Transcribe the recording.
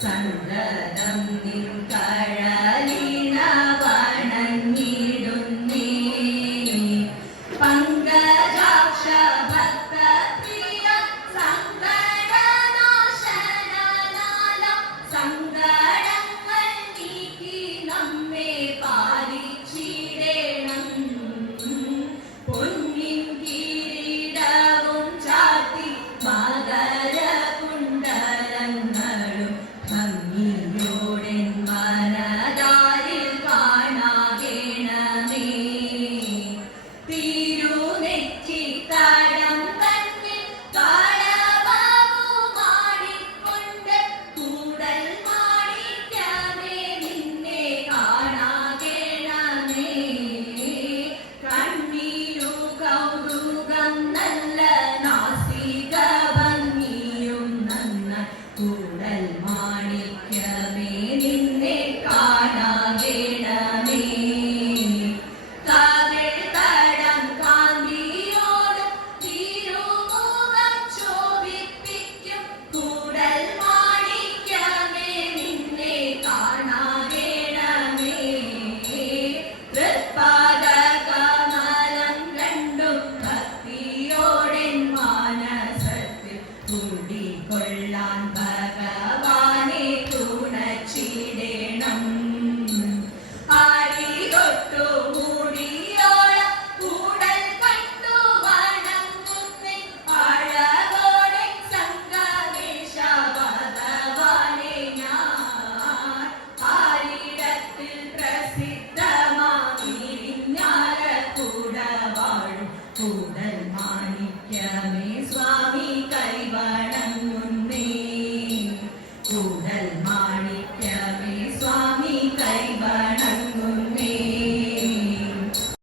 സന്തതം നിർ വേണ്ടാൻ ഭഗവാനെ തുണച്ചിടണം. ആരിയൊട്ടു മൂടിയോള കൂടൽ കണ്ടു വണങ്ങുന്നെ. അഴകോടെ സംഗമേശ ഭഗവാനെ ഞാൻ ആരിടത്തിൽ പ്രസിദ്ധമാരിഞ്ഞാല കൂട വാഴും കൂടൽ മാണിക്യമേ സ്വാമി കൈ